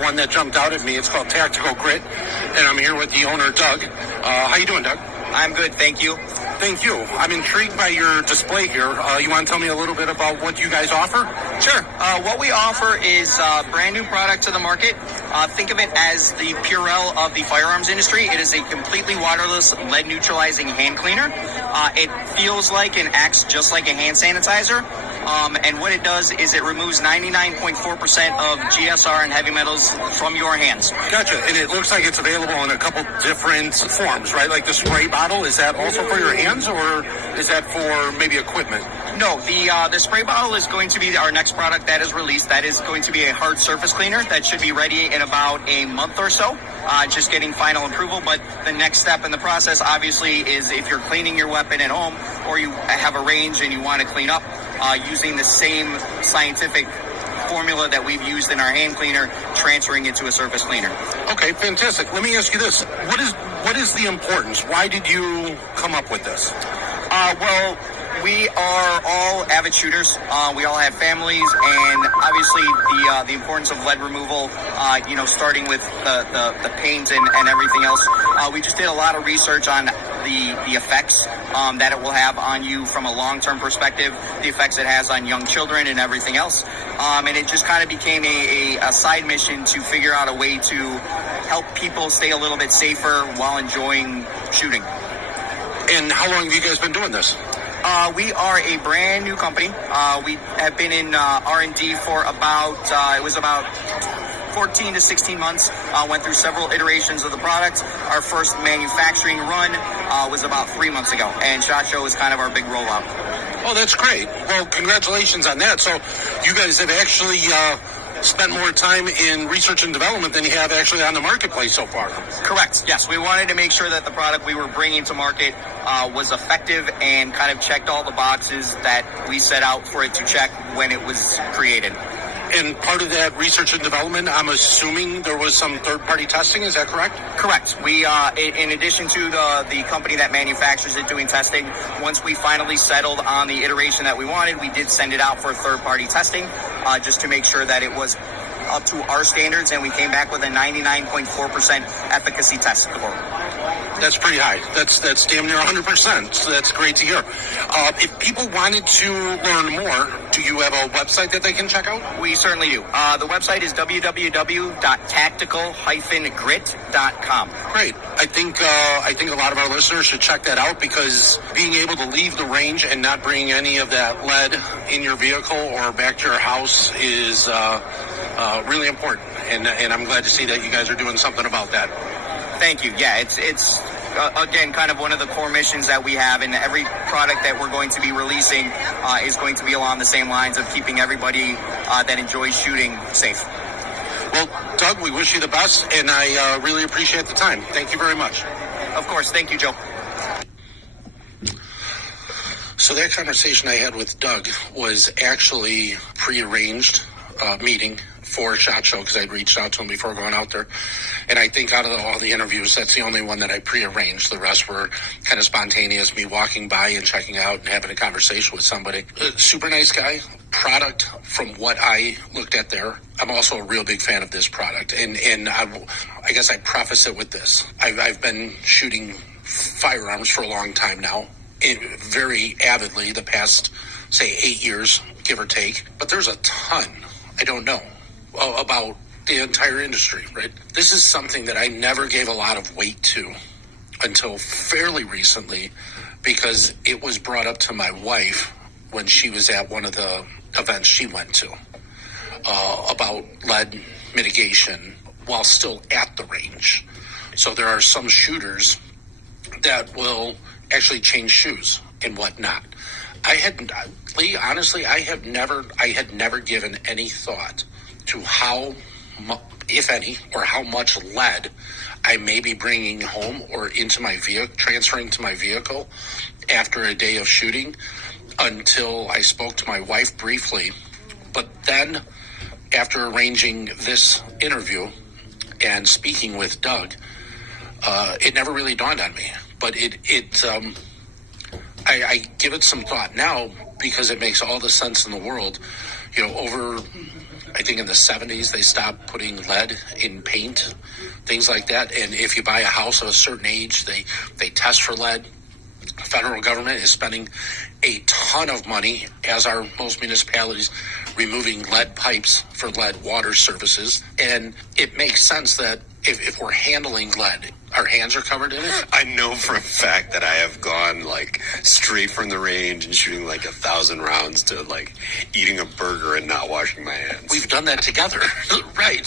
one that jumped out at me. It's called Tactical Grit, and I'm here with the owner, Doug. How you doing, Doug? I'm good, thank you. Thank you. I'm intrigued by your display here. You want to tell me a little bit about what you guys offer? Sure. What we offer is a brand new product to the market. Think of it as the Purell of the firearms industry. It is a completely waterless, lead neutralizing hand cleaner. It feels like and acts just like a hand sanitizer. And what it does is it removes 99.4% of GSR and heavy metals from your hands. Gotcha. And it looks like it's available in a couple different forms, right? Like the spray bottle, is that also for your hands, or is that for maybe equipment? No, the spray bottle is going to be our next product that is released. That is going to be a hard surface cleaner that should be ready in about a month or so. Just getting final approval. But the next step in the process, obviously, is if you're cleaning your weapon at home or you have a range and you want to clean up, using the same scientific formula that we've used in our hand cleaner, transferring it to a surface cleaner. Okay, fantastic. Let me ask you this. What is the importance? Why did you come up with this? Well, we are all avid shooters. We all have families, and obviously the importance of lead removal, starting with the paint and everything else. We just did a lot of research on the effects that it will have on you from a long-term perspective, the effects it has on young children and everything else. And it just kind of became a side mission to figure out a way to help people stay a little bit safer while enjoying shooting. And how long have you guys been doing this? We are a brand new company. We have been in R&D for about 14 to 16 months. Went through several iterations of the product. Our first manufacturing run was about 3 months ago, and SHOT Show is kind of our big rollout. Oh, that's great. Well, congratulations on that. So you guys have actually spent more time in research and development than you have actually on the marketplace so far. Correct. Yes, we wanted to make sure that the product we were bringing to market was effective and kind of checked all the boxes that we set out for it to check when it was created. And part of that research and development, I'm assuming there was some third-party testing. Is that correct? Correct. We, in addition to the company that manufactures it doing testing, once we finally settled on the iteration that we wanted, we did send it out for third-party testing just to make sure that it was up to our standards, and we came back with a 99.4% efficacy test score. That's pretty high. That's damn near 100%. So that's great to hear. If people wanted to learn more, do you have a website that they can check out? We certainly do. The website is www.tactical-grit.com. Great. I think a lot of our listeners should check that out, because being able to leave the range and not bring any of that lead in your vehicle or back to your house is really important. And I'm glad to see that you guys are doing something about that. Thank you. Yeah, it's again kind of one of the core missions that we have, and every product that we're going to be releasing is going to be along the same lines of keeping everybody that enjoys shooting safe. Well, Doug, we wish you the best, and I really appreciate the time. Thank you very much. Of course. Thank you, Joe. So that conversation I had with Doug was actually prearranged meeting for SHOT Show, because I'd reached out to him before going out there. And I think out of all the interviews, that's the only one that I prearranged. The rest were kind of spontaneous, me walking by and checking out and having a conversation with somebody. Super nice guy. Product, from what I looked at there, I'm also a real big fan of this product. And I guess I preface it with this. I've been shooting firearms for a long time now, very avidly the past, say, 8 years, give or take. But there's a ton I don't know about the entire industry, right? This is something that I never gave a lot of weight to until fairly recently, because it was brought up to my wife when she was at one of the events she went to about lead mitigation while still at the range. So there are some shooters that will actually change shoes and whatnot. Honestly, I had never given any thought to how, if any, or how much lead I may be bringing home or into my vehicle, transferring to my vehicle after a day of shooting, until I spoke to my wife briefly. But then, after arranging this interview and speaking with Doug, it never really dawned on me. But I give it some thought now, because it makes all the sense in the world. Over, I I think in the 70s they stopped putting lead in paint, things like that. And if you buy a house of a certain age, they test for lead. The federal government is spending a ton of money, as are most municipalities, removing lead pipes for lead water services. And it makes sense that if we're handling lead, our hands are covered in it. I know for a fact that I have gone like straight from the range and shooting like 1,000 rounds to like eating a burger and not washing my hands. We've done that together, right?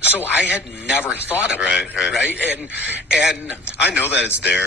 So I had never thought of it, Right. right? And I know that it's there.